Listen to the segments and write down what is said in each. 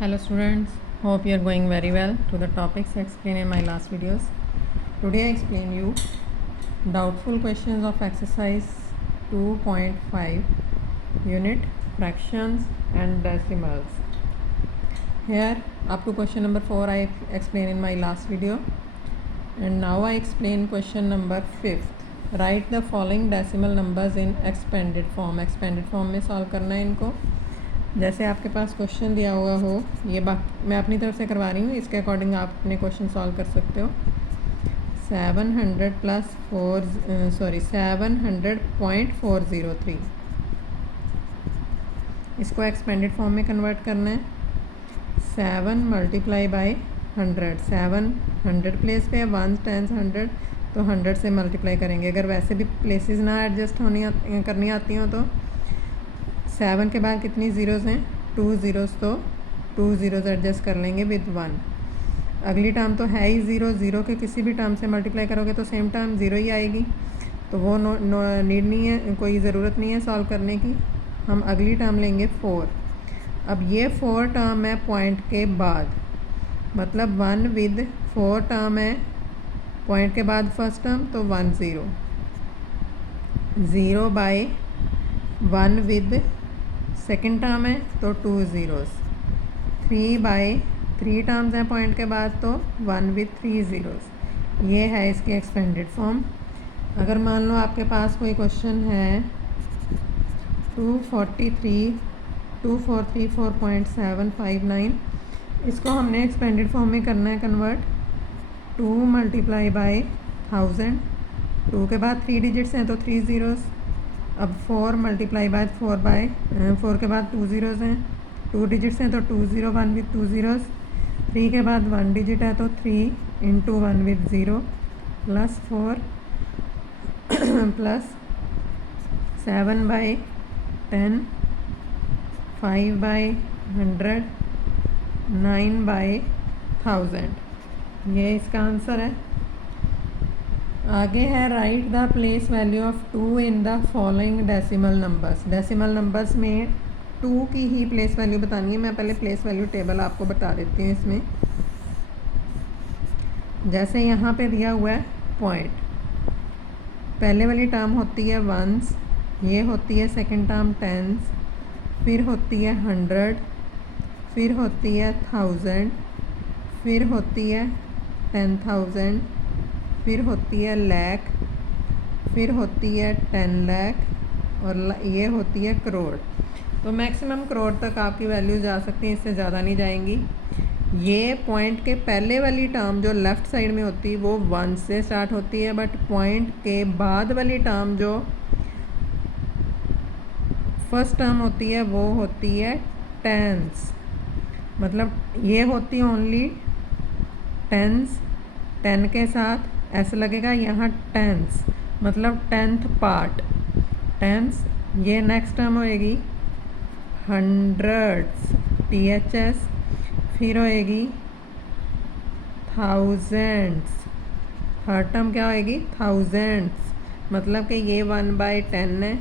Hello students, hope you are going very well to the topics explained in my last videos. Today I explain you doubtful questions of exercise 2.5 unit fractions and decimals. Here up to question number 4 I explained in my last video, and now I explain question number 5th. Write the following decimal numbers in expanded form. Expanded form में solve करना है इनको। जैसे आपके पास question दिया हुआ हो, ये मैं अपनी तरफ से करवा रही हूँ, इसके अकॉर्डिंग आप अपने क्वेश्चन सॉल्व कर सकते हो। 700 प्लस 700.403 इसको एक्सपेंडेड फॉर्म में कन्वर्ट करना है। 7 मल्टीप्लाई बाई 100, 700 प्लेस पे 1 टेंस 100, तो 100 से मल्टीप्लाई करेंगे। अगर वैसे भी प्लेसेस ना एडजस्ट करनी आती हो तो 7 के बाद कितनी ज़ीरोज़ हैं, 2 ज़ीरोज़, तो 2 ज़ीरोज़ एडजस्ट कर लेंगे विद 1। अगली टर्म तो है ही ज़ीरो, ज़ीरो के किसी भी टर्म से मल्टीप्लाई करोगे तो सेम टर्म ज़ीरो ही आएगी, तो वो नीड नहीं है, कोई ज़रूरत नहीं है सॉल्व करने की। हम अगली टर्म लेंगे 4। अब ये 4 टर्म है पॉइंट के बाद, मतलब 1 विद 4 टर्म है पॉइंट के बाद फर्स्ट टर्म, तो 1 0, 0 बाई 1 विद सेकेंड टर्म है तो 2 ज़ीरोज़, 3 बाई 3 टर्म्स हैं पॉइंट के बाद तो 1 विद 3 ज़ीरोज़। ये है इसकी एक्सपेंडेड फॉर्म। अगर मान लो आपके पास कोई क्वेश्चन है 243.759, इसको हमने एक्सपेंडेड फॉर्म में करना है कन्वर्ट। 2 मल्टीप्लाई बाई 1000, 2 के बाद 3 डिजिट्स हैं तो 3 ज़ीरोज़। अब 4 मल्टीप्लाई बाय 4 के बाद 2 ज़ीरोज़ हैं, 2 डिजिट्स हैं तो 2 0, 1 विद 2 ज़ीरोज़। 3 के बाद 1 डिजिट है तो 3 into 1 with 0 plus 4 plus 7 by 10, 5 by 100, 9 by 1000। ये इसका आंसर है। आगे है right the place value of 2 in the following decimal numbers. Decimal numbers में 2 की ही प्लेस वैल्यू बतानी है। मैं पहले प्लेस वैल्यू टेबल आपको बता देती हूँ इसमें। जैसे यहाँ पे दिया हुआ है पॉइंट, पहले वाली टर्म होती है वंस, ये होती है सेकंड टर्म टेंस, फिर होती है 100, फिर होती है 1000, फिर होती है 10,000, फिर होती है लाख, फिर होती है 10 लाख, और ये होती है करोड़। तो मैक्सिमम करोड़ तक आपकी वैल्यू जा सकती है, इससे ज़्यादा नहीं जाएंगी। ये पॉइंट के पहले वाली टर्म जो लेफ़्ट साइड में होती है वो 1 से स्टार्ट होती है, बट पॉइंट के बाद वाली टर्म जो फर्स्ट टर्म होती है वो होती है टेंस, मतलब ये होती है ओनली टेंस। 10 के साथ ऐसा लगेगा यहाँ टेंस, मतलब 10th पार्ट टेंस। ये नेक्स्ट टर्म होएगी हंड्रेड्स, THS, फिर होएगी थाउजेंड्स, थर्ड टर्म क्या होएगी थाउजेंड्स, मतलब कि ये 1/10 है,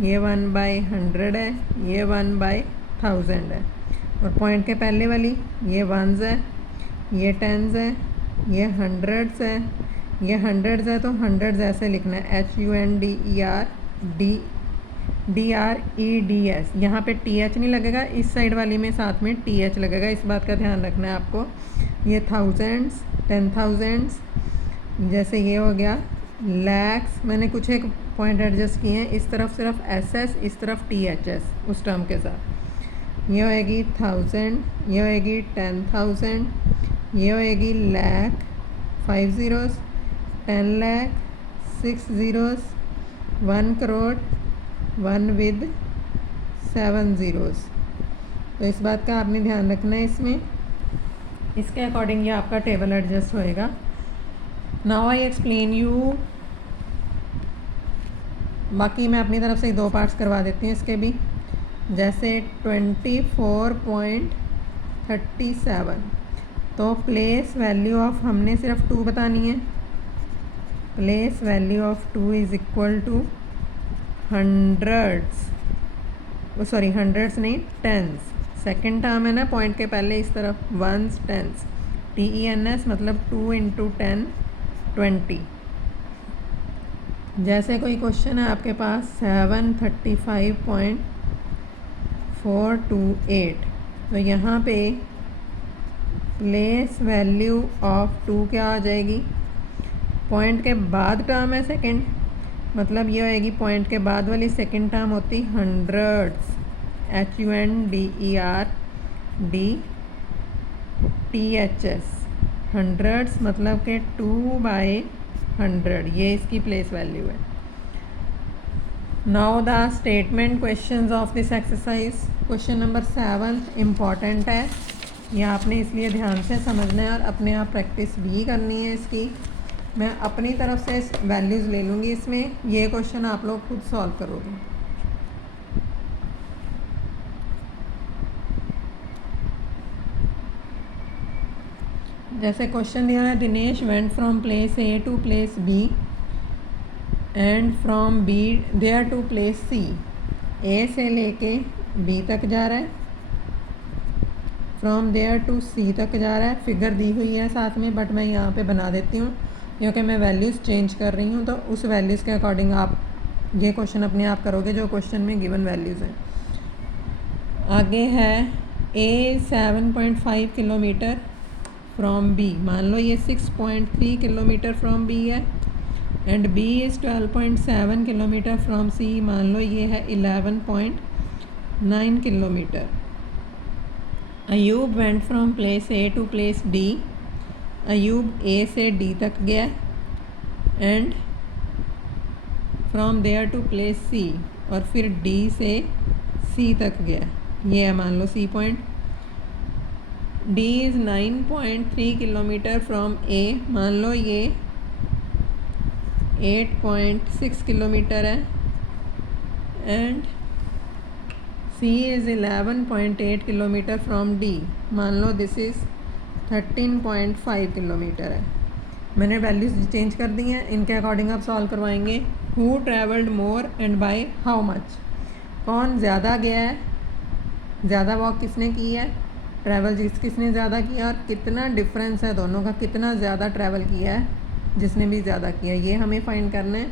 ये 1/100 है, ये 1/1000 है। और पॉइंट के पहले वाली ये वंस है, ये टेंस है, ये हंड्रेड्स है, ये हंड्रेड्स है तो हंड्रेड्स ऐसे लिखना है HUNDREDS। यहाँ पे TH नहीं लगेगा, इस साइड वाली में साथ में TH लगेगा, इस बात का ध्यान रखना है आपको। ये थाउजेंड्स, 10,000, जैसे ये हो गया लैक्स। मैंने कुछ एक पॉइंट एडजस्ट किए हैं, इस तरफ सिर्फ SS, इस तरफ THS उस टर्म के साथ। ये होएगी 1000, ये होएगी 10,000, ये होएगी lakh, 5 zeros, 10 lakh, 6 zeros, 1 crore, 1 with 7 zeros. तो इस बात का आपने ध्यान रखना है इसमें, इसके अकॉर्डिंग ये आपका टेबल एडजस्ट होएगा। नाउ आई एक्सप्लेन यू, बाकी मैं अपनी तरफ से 2 पार्ट्स करवा देती हूँ इसके भी। जैसे 24.37, तो प्लेस वैल्यू ऑफ हमने सिर्फ 2 बतानी है। Place value of 2 is equal to hundreds, sorry hundreds नहीं टेंस, सेकेंड टर्म है ना पॉइंट के पहले इस तरफ, वंस टेंस, TENS मतलब 2 × 10 20। जैसे कोई क्वेश्चन है आपके पास 735.428, तो यहाँ पे प्लेस वैल्यू ऑफ 2 क्या आ जाएगी, पॉइंट के बाद टर्म है सेकंड, मतलब ये होएगी पॉइंट के बाद वाली सेकंड टर्म होती हंड्रेड्स, HUNDREDTHS, हंड्रेड्स मतलब के 2/100, ये इसकी प्लेस वैल्यू है। Now the statement questions of this exercise. Question number 7 important है, ये आपने इसलिए ध्यान से समझना है और अपने आप प्रैक्टिस भी करनी है इसकी। मैं अपनी तरफ से वैल्यूज़ ले लूँगी इसमें, ये क्वेश्चन आप लोग खुद सॉल्व करोगे। जैसे क्वेश्चन दिया है, Dinesh went from place A to place B and from B there to place C। A से लेके B तक जा रहा है, फ्रॉम देयर टू C तक जा रहा है। फिगर दी हुई है साथ में, बट मैं यहाँ पे बना देती हूँ क्योंकि मैं वैल्यूज़ चेंज कर रही हूँ, तो उस वैल्यूज़ के अकॉर्डिंग आप ये क्वेश्चन अपने आप करोगे जो क्वेश्चन में गिवन वैल्यूज़ हैं। आगे है A 7.5 किलोमीटर फ्रॉम B, मान लो ये 6.3 किलोमीटर फ्रॉम B है, and B is 12.7 kilometre from C, मान लो ये है 11.9 kilometre. Ayub went from place A to place D, अयूब A से D तक गया and from there to place C, और फिर D से C तक गया, ये है मान लो C point. D is 9.3 kilometre from A, मान लो ये 8.6 किलोमीटर है, and C is 11.8 kilometre from D, मान लो दिस इज़ 13.5 किलोमीटर है। मैंने वैल्यूज़ चेंज कर दी हैं, इनके अकॉर्डिंग आप सॉल्व करवाएंगे। Who travelled more and by how much, कौन ज़्यादा गया है, ज़्यादा वॉक किसने की है, ट्रैवल किसने ज़्यादा किया, और कितना डिफरेंस है दोनों का, कितना ज़्यादा ट्रैवल किया है जिसने भी ज़्यादा किया, ये हमें फाइंड करना है।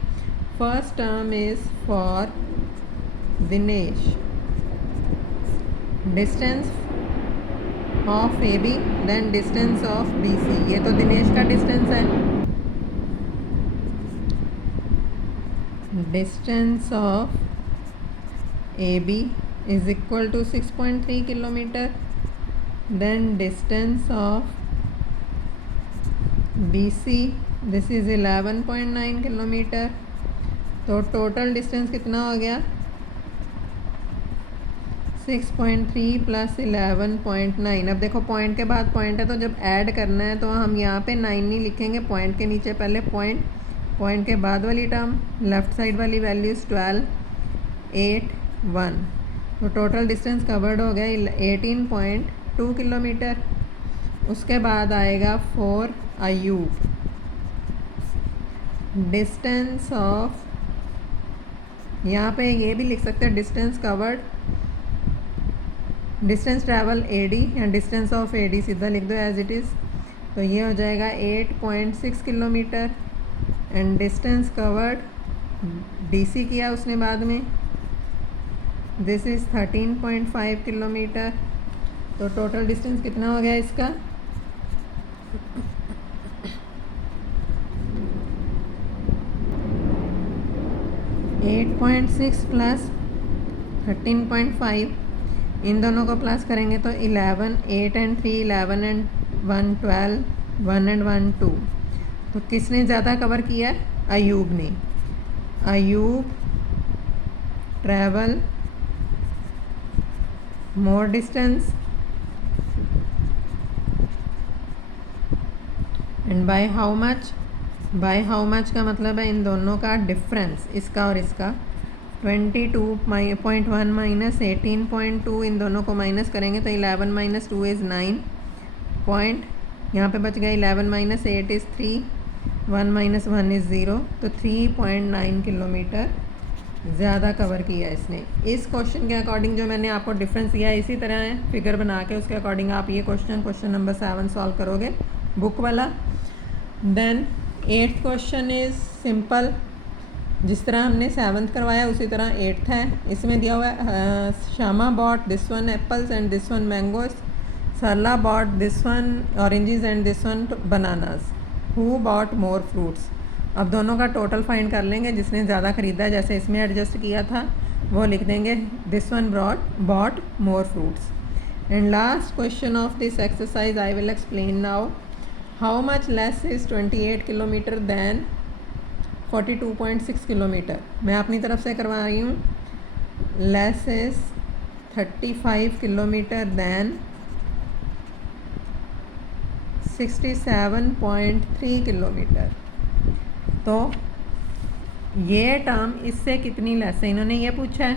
First term is for Dinesh, distance of AB then distance of BC, ये तो दिनेश का डिस्टेंस है, distance of AB is equal to 6.3 kilometre, then distance of BC this is 11.9 kilometre. तो टोटल डिस्टेंस कितना हो गया, 6.3 प्लस 11.9। अब देखो पॉइंट के बाद पॉइंट है, तो जब ऐड करना है तो हम यहाँ पे 9 नहीं लिखेंगे, पॉइंट के नीचे पहले पॉइंट, पॉइंट के बाद वाली टर्म, लेफ़्ट साइड वाली वैल्यूज़ 12, 8, 1, तो टोटल डिस्टेंस कवर्ड हो गया 18.2 किलोमीटर। उसके बाद आएगा फॉर अयूब, डिस्टेंस ऑफ, यहाँ पे ये भी लिख सकते हैं distance covered, distance travel AD या डिस्टेंस ऑफ AD सीधा लिख दो एज इट इज़, तो ये हो जाएगा 8.6 kilometre, and distance covered DC किया उसने बाद में, दिस इज़ 13.5 किलोमीटर। तो टोटल डिस्टेंस कितना हो गया इसका, 8.6 प्लस 13.5, इन दोनों को प्लस करेंगे तो 11, 8 एंड 3 11 एंड 1 12, 1 एंड 1 2। तो किसने ज़्यादा कवर किया है, अयूब ने। Ayub travel more distance and by how much, by how much का मतलब है इन दोनों का डिफरेंस, इसका और इसका, 22.1 माइनस 18.2, इन दोनों को माइनस करेंगे तो 11 माइनस 2 इज़ 9 पॉइंट, यहाँ पे बच गया 11 माइनस 8 इज़ 3, 1 माइनस 1 इज़ 0, तो 3.9 किलोमीटर ज़्यादा कवर किया इसने। इस क्वेश्चन के अकॉर्डिंग जो मैंने आपको डिफरेंस दिया है इसी तरह है, फिगर बना के उसके अकॉर्डिंग आप ये क्वेश्चन नंबर 7 सॉल्व करोगे बुक वाला। Then 8th question is simple, जिस तरह हमने 7th करवाया उसी तरह 8th है। इसमें दिया हुआ है Shyama bought this one apples and this one mangoes, Sarla bought this one oranges and this one bananas, who bought more fruits. अब दोनों का टोटल फाइंड कर लेंगे, जिसने ज़्यादा ख़रीदा है जैसे इसमें एडजस्ट किया था वो लिख देंगे this one bought more fruits. And last question of this exercise I will explain now. How much less is 28 kilometre than 42.6 kilometre. मैं अपनी तरफ से करवा रही हूँ। Less is 35 kilometre than 67.3 kilometre. तो ये टर्म इससे कितनी लेस है, इन्होंने ये पूछा है,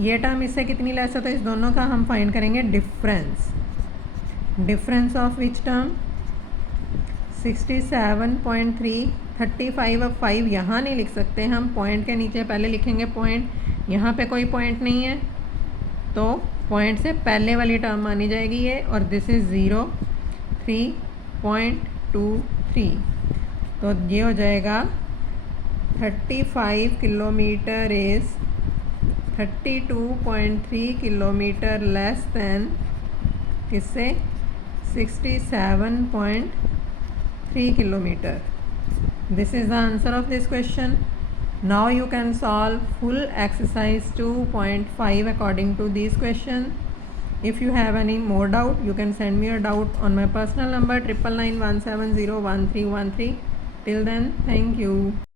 ये टर्म इससे कितनी लेस है, तो इस दोनों का हम फाइंड करेंगे difference. Difference of which term 67.3, 35। अब 5 यहाँ नहीं लिख सकते हम, पॉइंट के नीचे पहले लिखेंगे पॉइंट, यहाँ पे कोई पॉइंट नहीं है तो पॉइंट से पहले वाली टर्म मानी जाएगी ये, और दिस इज़ 0, 3.23। तो ये हो जाएगा 35 kilometre is 32.3 kilometre less than किससे 67.3 kilometre. This is the answer of this question. Now you can solve full exercise 2.5 according to these questions. If you have any more doubt, you can send me your doubt on my personal number 9991701313. Till then, thank you.